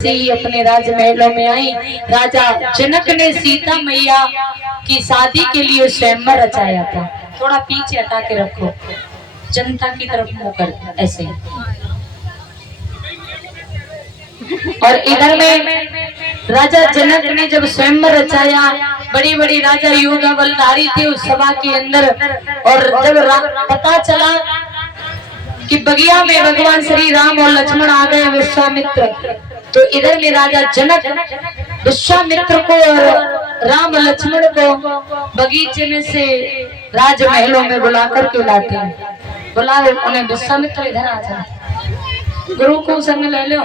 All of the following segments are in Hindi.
से ही अपने राजमहलों में आई। राजा जनक ने सीता मैया की शादी के लिए स्वयंवर रचाया था। थोड़ा पीछे हटा के रखो, जनता की तरफ मुंह कर, ऐसे। और इधर में राजा जनक ने जब स्वयंवर रचाया, बड़ी बड़ी राजा योद्धा बलधारी थे उस सभा के अंदर। और जब पता चला कि बगिया में भगवान श्री राम और लक्ष्मण आ गए विश्वामित्र, तो इधर में राजा जनक विश्वामित्र को और राम लक्ष्मण को बगीचे में से राजमहलों में बुला करके लाते हैं। बुला उन्हें, विश्वामित्र इधर आ जाए, गुरु को संग ले लो,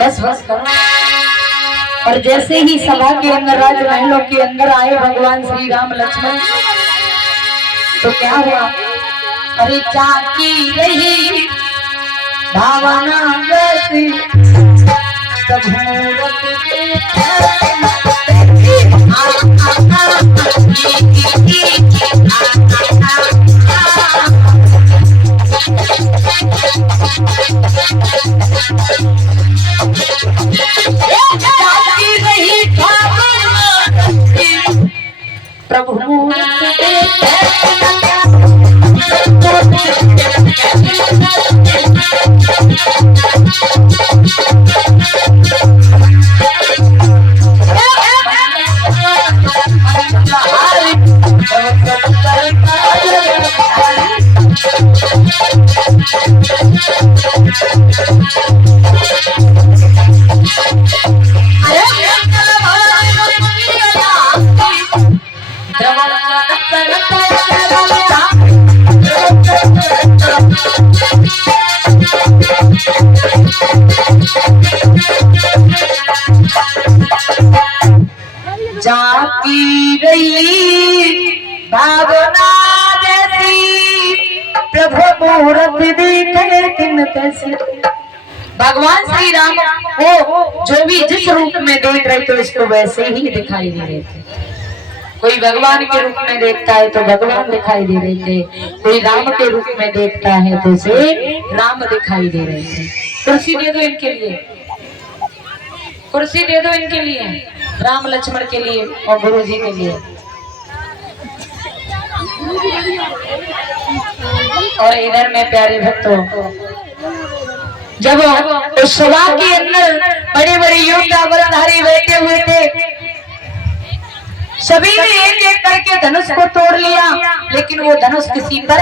बस बस करो। और जैसे ही सभा के अंदर राजमहलों के अंदर आए भगवान श्री राम लक्ष्मण, तो क्या हुआ? अरे जाती रही भावना जैसी सब प्रभु जाती रही भावना जैसी प्रभु मुहूर्त देखे दिन कैसी। भगवान श्री राम को जो भी जिस रूप में देख रहे थे उसको वैसे ही दिखाई दे रहे थे। कोई भगवान के रूप में देखता है तो भगवान दिखाई दे रहे थे, कोई राम के रूप में देखता है तो उसे राम दिखाई दे रहे थे। कुर्सी दे दो इनके लिए, कुर्सी दे दो इनके लिए, राम लक्ष्मण के लिए और गुरु जी के लिए। और इधर में प्यारे भक्तों, जब उस सभा के अंदर बड़े बड़े योद्धा बलधारी बैठे हुए थे, सभी ने एक एक करके धनुष को तोड़ लिया, लेकिन वो धनुष किसी पर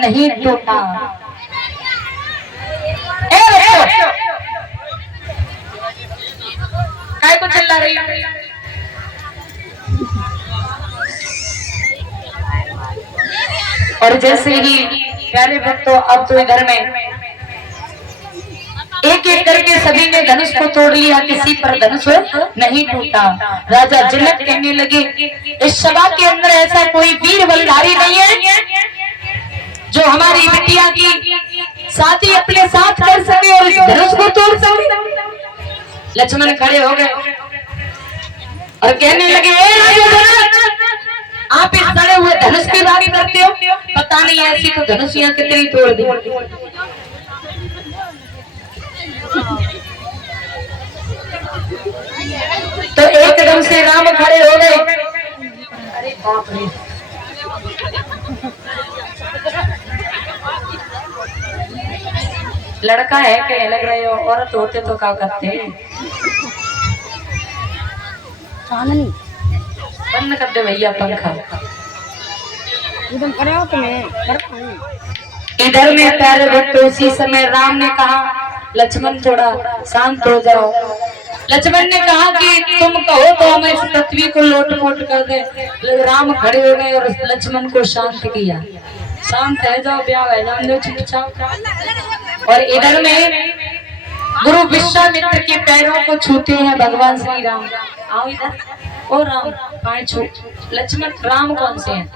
नहीं टूटा। काय को चिल्ला रही है? और जैसे ही प्यारे भक्तों, अब तो इधर में एक एक करके सभी ने धनुष को तोड़ लिया, किसी पर धनुष नहीं टूटा। राजा जनक कहने लगे, इस सभा के अंदर ऐसा कोई वीर बलधारी नहीं है जो हमारी बिटिया की शादी अपने साथ कर सके और इस धनुष को तोड़ सके। लक्ष्मण खड़े हो गए और कहने लगे, आप इस सड़े हुए धनुष की बात करते हो? पता नहीं ऐसी तो धनुषियां कितनी तोड़ दी। तो एकदम से राम खड़े हो गए। अरे बाप रे, लड़का है क्या लग रहे हो? औरत होते तो क्या करते हैं? बंद कर दे भैया पंखा। इधर में प्यारे भक्तों, उसी समय राम ने कहा, लक्ष्मण थोड़ा शांत हो जाओ। लक्ष्मण ने कहा कि तुम कहो तो हम इस पृथ्वी को लोट पोट कर दे। राम खड़े हो गए और लक्ष्मण को शांत किया। शांत है जाओ, ब्याह है जान दो चुपचाप। और इधर में गुरु विश्वामित्र के पैरों को छूते हैं भगवान श्री राम। आओ इधर, ओ राम पाए छू। लक्ष्मण राम कौन से हैं?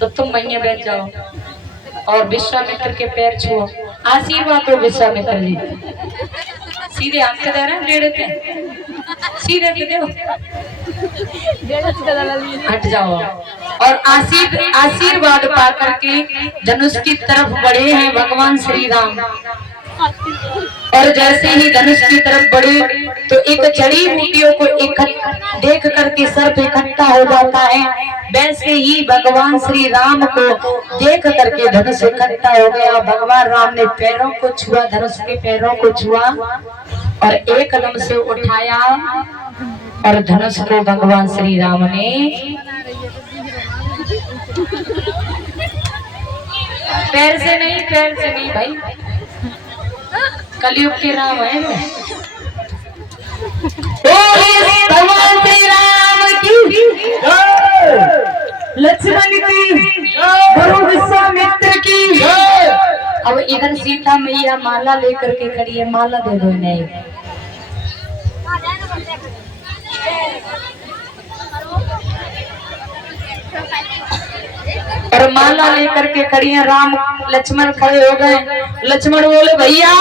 तो तुम वहीं बैठ जाओ और विश्वामित्र के पैर छुओ, आशीर्वाद दो विश्वामित्र जी। सीधे हाथ से दे रहे हैं, डेढ़ सीधे दे दो, हट जाओ। और आशीर्वाद पा करके धनुष की तरफ बढ़े हैं भगवान श्री राम। और जैसे ही धनुष की तरफ बढ़े तो एक जड़ी बूटियों को देख करके सर्प इकट्ठा हो जाता है। वैसे ही भगवान श्री राम को देख करके धनुष इकट्ठा हो गया। भगवान राम ने पैरों को छुआ, धनुष के पैरों को छुआ और एक कदम से उठाया और धनुष को भगवान श्री राम ने पैर से नहीं भाई, कलयुग के राम है। भगवान श्री राम की, लक्ष्मण की, गुरु विश्वामित्र की। अब इधर सीता मैया माला लेकर के खड़ी है, माला दे दो इन्हें। और माला लेकर के खड़ी है। राम लक्ष्मण खड़े हो गए। लक्ष्मण बोले भैया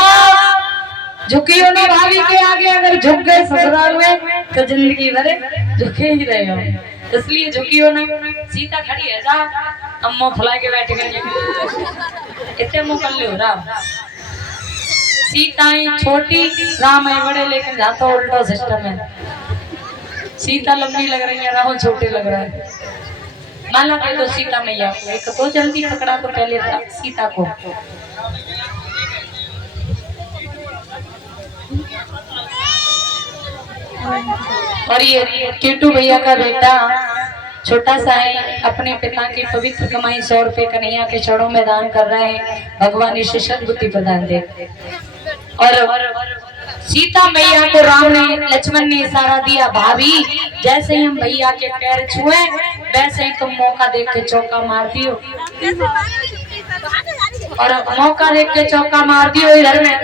झुकियो ना भाभी के आगे, अगर झुक गए ससुराल में तो जिंदगी भर झुके ही रहे हो, इसलिए झुकियो ना। सीता खड़ी है, जा अम्मो फुला के बैठ गई, इतने मुंह कर ले हो राम। सीता छोटी, राम है बड़े, लेकिन जाता उल्टा सिस्टम है। सीता लंबी लग रही है, राम छोटे लग रहा है। माला दे दो सीता मैया को। एक तो जल्दी पकड़ा तो पहले सीता को। और ये कीटू भैया का बेटा छोटा सा है, अपने पिता की पवित्र कमाई 100 रुपए कन्हैया के चरणों में दान कर रहे हैं। भगवान इसे सद्बुद्धि प्रदान दे। और सीता मैया को राम ने, लक्ष्मण ने इशारा दिया, भाभी जैसे ही हम भैया के पैर छुए वैसे ही तुम मौका देख के चौका मार दियो। और मौका देख के चौका मार दियो इधर में।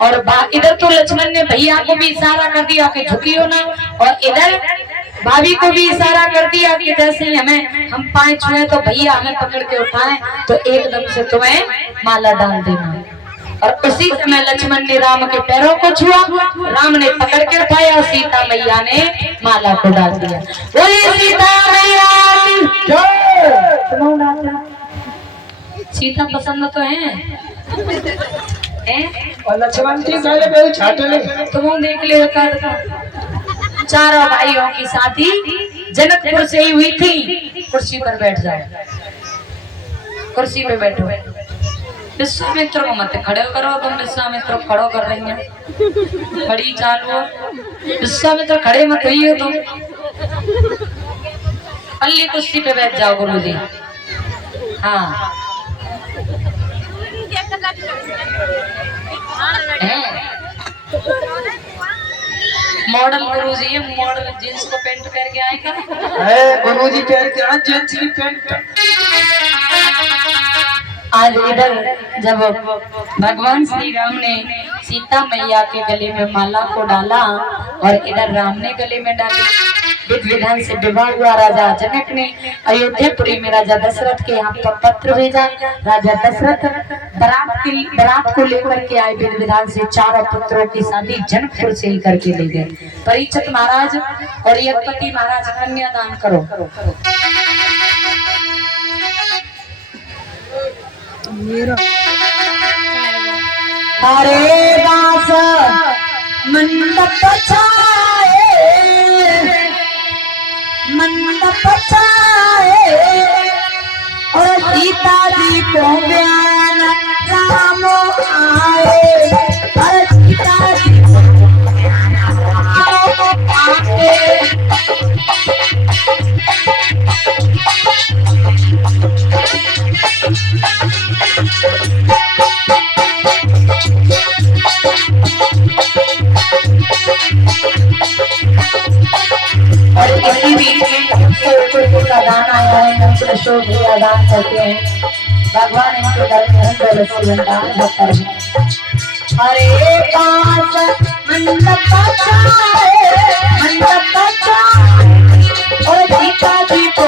और इधर तो लक्ष्मण ने भैया को भी इशारा कर दिया कि झुकियो ना, और इधर भाभी को भी इशारा कर दिया कि जैसे ही हम पाए छुए तो भैया हमें पकड़ के उठाएं तो एकदम से तुम्हें माला डाल देना। और उसी समय लक्ष्मण ने राम के पैरों को छुआ, राम ने पकड़ के उठाया, सीता मैया ने माला को डाल दिया। बोलिए सीता मैया की जय। सीता पसंद तो है और लक्ष्मण की साले पे छाटले तुम देख ले। चारों भाइयों की शादी जनकपुर से ही हुई थी। कुर्सी पर बैठ जाओ, कुर्सी पे बैठो। विश्वामित्र को मत खड़े करो, तुम विश्वामित्र को खड़ो कर रही हैं, बड़ी चालू। विश्वामित्र खड़े मत हुई हो तुम, पल्ली कुर्सी पे बैठ जाओ गुरुजी। हाँ मॉडल गुरुजी है, मॉडल जींस को पेंट करके आएगा। गुरुजी कह के जींस की पेंट। आज इधर जब भगवान श्री राम ने सीता मैया के गले में माला को डाला और इधर राम ने गले में डाली, विधि विधान से विवाह हुआ। राजा जनक ने अयोध्यापुरी में राजा दशरथ के यहाँ पर पत्र भेजा। राजा दशरथ बारात को लेकर के आए, विधि विधान से चारों पुत्रों की शादी जनकपुर से ही करके ले गए। परीक्षित महाराज और यज्ञपति महाराज कन्यादान करो। हरे दास मंडप छाए, मंडप छाए और सीता जी को बयान राम आए। और सीता जी को आए। और इसी बीच में का दान आया है, अशोक भैया दान करते हैं। भगवान इनको दर्शन होता है। हरे पास मंडप छाए, मंडप छाए और सीता जी को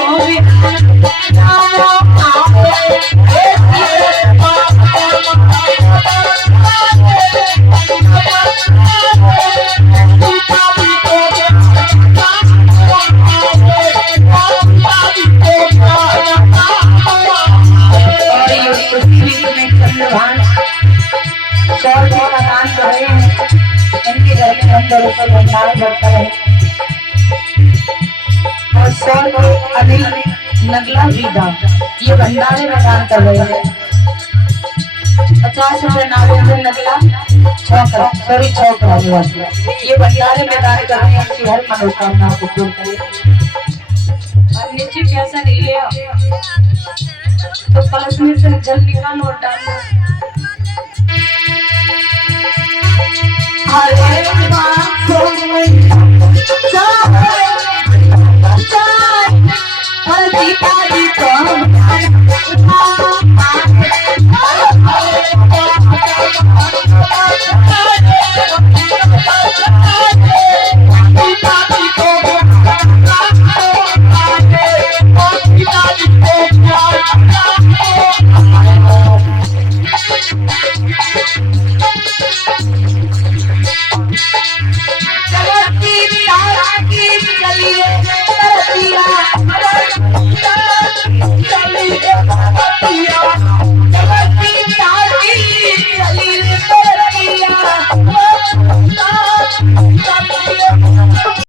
100 जी का दान कर रहे हैं, इनके घर में अंदर ऊपर भंडार भरता है। और 100 अनिल नगला विदा ये भंडारे में दान कर रहे हैं। 50 रुपए नागेंद्र नगला छोकरा सॉरी छोकरा निवासी ये भंडारे में दान कर रहे हैं, इनकी हर मनोकामना को पूर्ण करे। अब नीचे पैसा नहीं लिया तो कलश में से जल निकाल और डाल दो। हरे